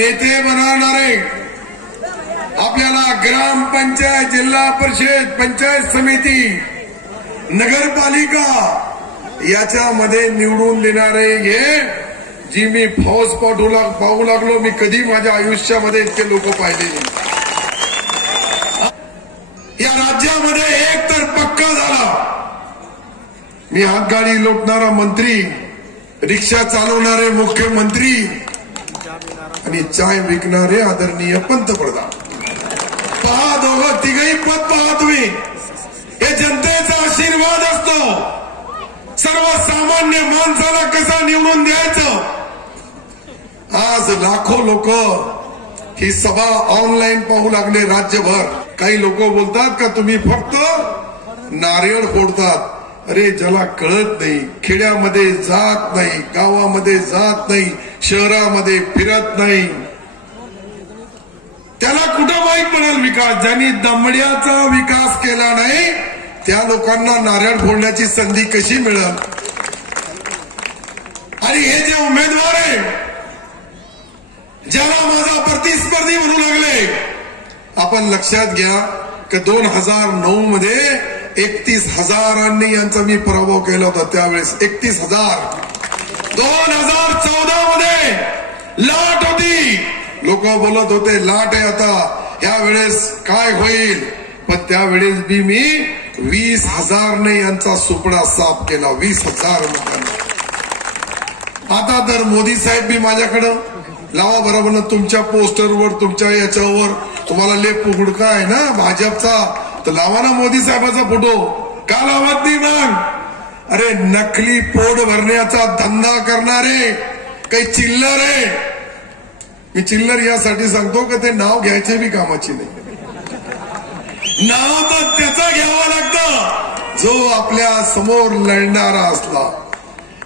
नेते बनवणारे, आपल्याला ग्रामपंचायत, जिल्हा परिषद, पंचायत समिती, नगरपालिका याच्यामध्ये निवडून देणारे, हे जी मी फौज पाहू लागलो, मी कधी माझ्या आयुष्यामध्ये इतके लोक पाहिले नाही. या राज्यामध्ये एक तर पक्का झाला, मी हातगाडी लोटणारा मंत्री, रिक्षा चालवणारे मुख्यमंत्री आणि चाय विकणारे आदरणीय पंतप्रधान. पहा, दोघं तिघही पद पहा तुम्ही. हे जनतेचा आशीर्वाद असतो. सर्वसामान्य माणसाला कसा निवडून द्यायचं. आज लाखो लोक ही सभा ऑनलाईन पाहू लागले राज्यभर. काही लोक बोलतात का तुम्ही फक्त नारळ फोडतात. अरे, ज्याला कळत नाही, खेड्यामध्ये जात नाही, गावामध्ये जात नाही, शहरामध्ये फिरत नाही, त्याला कुठं माहित पडेल विकास. ज्यांनी दमड्याचा विकास केला नाही त्या लोकांना नारळ फोडण्याची संधी कशी मिळेल. आणि हे जे उमेदवार आहे, ज्याला माझा प्रतिस्पर्धी म्हणू लागले, आपण लक्षात घ्या की 2009 मध्ये 31,000 यांचा मी पराभव केला होता. त्यावेळेस 31,000. 2014 मध्ये लाट होती. लोक बोलत होते लाट आहे आता, यावेळेस काय होईल. पण त्यावेळेस बी मी 20,000 यांचा सुपडा साफ केला. 20,000 लोकांना. आता तर मोदी साहेब बी माझ्याकडं लावा बरोबर ना, तुमच्या पोस्टरवर, तुमच्या याच्यावर तुम्हाला लेप हुडका आहे ना भाजपचा, तर लावा ना मोदी साहेबाचा फोटो. का लावत नाही मग. अरे, नकली पोट भरण्याचा धंदा करणारे काही चिल्लर आहे. मी चिल्लर यासाठी सांगतो की ते नाव घ्यायचे बी कामाची नाही. नाव तर त्याचा घ्यावं लागतं जो आपल्या समोर लढणारा असला.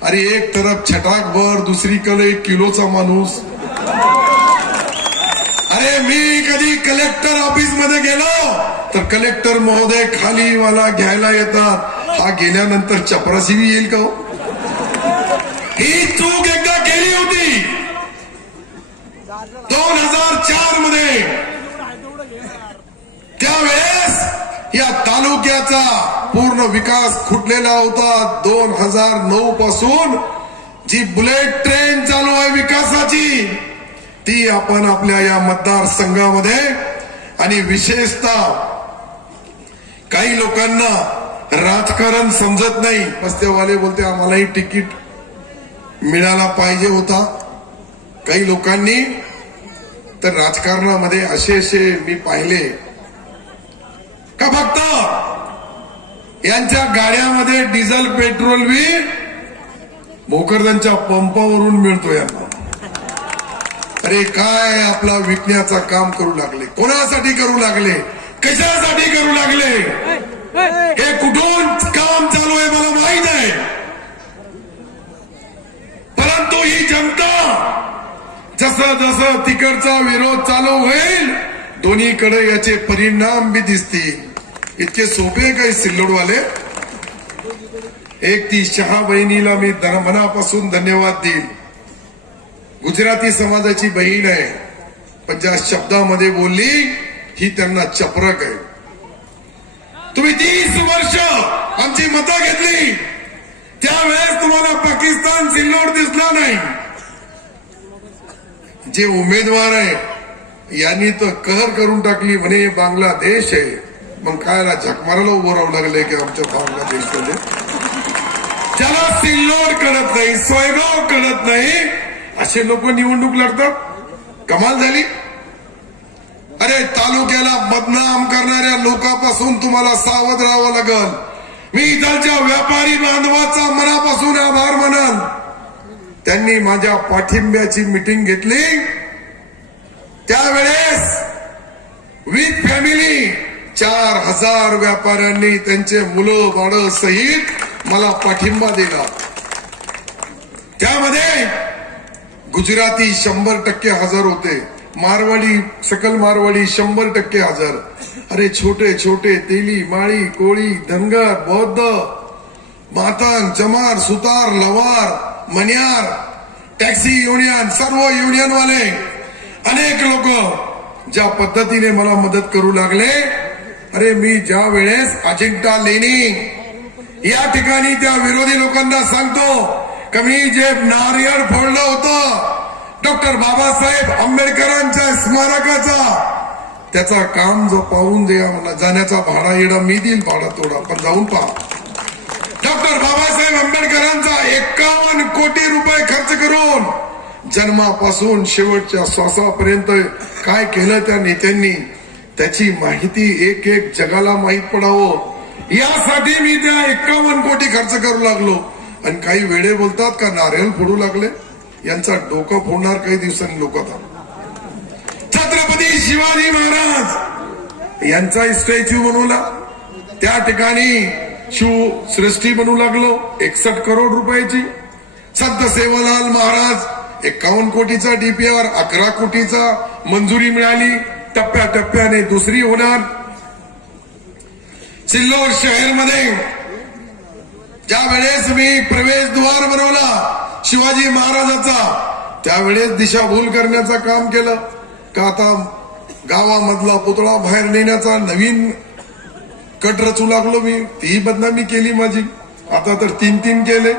अरे, एक तरफ छटाकभर, दुसरीकडे 1 किलोचा माणूस. अरे, मी कधी कलेक्टर ऑफिस मध्ये गेलो तर कलेक्टर महोदय खाली मला घ्यायला येतात. हा गेल्यानंतर चपराशी बी येईल का. ही चूक एकदा केली होती 2004 मध्ये. त्यावेळेस या तालुक्याचा पूर्ण विकास खुटलेला होता. 2009 पासून जी बुलेट ट्रेन चालू आहे विकासाची, ती आपण आपल्या या मतदारसंघामध्ये, आणि विशेषतः काही लोकांना राजकारण समजत नाही. पस्तेवाले बोलते आम्हालाही तिकीट मिळाला पाहिजे होता. काही लोकांनी तर राजकारणामध्ये असे मी पाहिले का फक्त यांच्या गाड्यामध्ये डिझेल पेट्रोल बी भोकरदनच्या पंपावरून मिळतो यांना. अरे, काय आपला विकण्याचं काम करू लागले. कोणासाठी करू लागले, कशासाठी करू लागले, हे कुठून काम चालू आहे मला माहित आहे. परंतु ही जनता जसं जसं तिकडचा विरोध चालू होईल दोन्हीकडे याचे परिणाम बी दिसतील. इतके सोपे काही सिल्लोडवाले. एक ती शहा बहिणीला मी मनापासून धन्यवाद देईल. गुजराती समाजाची बहीण आहे, पण ज्या शब्दामध्ये बोलली ही त्यांना चपरक आहे. तुम्ही 30 वर्ष आमची मतं घेतली, त्यावेळेस तुम्हाला पाकिस्तान सिल्लोड दिसला नाही. जे उमेदवार आहे यांनी तर कहर करून टाकली, म्हणे बांगलादेश आहे. मग कायला झकमाराला उभं राहू लागले की आमच्या बांगलादेशमध्ये. ज्याला सिल्लोड कळत नाही, सोयगाव कळत नाही, असे लोक निवडणूक लढतात. कमाल झाली. अरे, तालुक्याला बदनाम करणाऱ्या लोकांपासून तुम्हाला सावध राहावं लागल. मी इथलच्या व्यापारी बांधवाचा मनापासून आभार मानन. त्यांनी माझ्या पाठिंब्याची मीटिंग घेतली. त्यावेळेस विथ फॅमिली 4,000 व्यापाऱ्यांनी त्यांचे मुलं बाळ सहित मला पाठिंबा दिला. त्यामध्ये गुजराती 100% हजर होते, मारवाडी, सकल मारवाडी 100% हजर. अरे, छोटे छोटे तेली, माळी, कोळी, धनगर, बौद्ध, मातंग, चमार, सुतार, लवार, मन्यार, टॅक्सी युनियन, सर्व युनियन वाले अनेक लोक ज्या पद्धतीने मला मदत करू लागले, अरे मी ज्या वेळेस अजिंठा लेणी या ठिकाणी त्या विरोधी लोकांना सांगतो की मी जे नारियल फोडलं होतं डॉक्टर बाबासाहेब आंबेडकरांच्या स्मारकाचा, त्याचा काम जो पाहून जाण्याचा भाडा येडा मी देईल, भाडा तोडा पण जाऊन पहा. डॉक्टर बाबासाहेब आंबेडकरांचा 51 कोटी रुपये खर्च करून जन्मापासून शेवटच्या श्वासापर्यंत काय केलं त्या नेत्यांनी, त्याची माहिती एक एक जगाला माहीत पडावं यासाठी मी त्या 51 कोटी खर्च करू लागलो. आणि काही वेळे बोलतात का नारळ फोडू लागले, यांचा डोकं फोडणार काही दिवसांनी लोक. आता छत्रपती शिवाजी महाराज यांचा स्टॅच्यू बनवला, त्या ठिकाणी शिवसृष्टी बनवू लागलो 61 करोड रुपयाची. संत सेवालाल महाराज 51 कोटीचा डीपीआर, 11 कोटीचा मंजुरी मिळाली, टप्प्याटप्प्याने दुसरी होणार. सिल्लोड शहरमध्ये ज्या वेळेस मी प्रवेशद्वार बनवला शिवाजी महाराजाचा, त्यावेळेस दिशाभूल करण्याचं काम केलं का आता गावामधला पुतळा बाहेर नेण्याचा नवीन कट रचू लागलो मी. ती बदनामी केली माझी, आता तर 3 केले.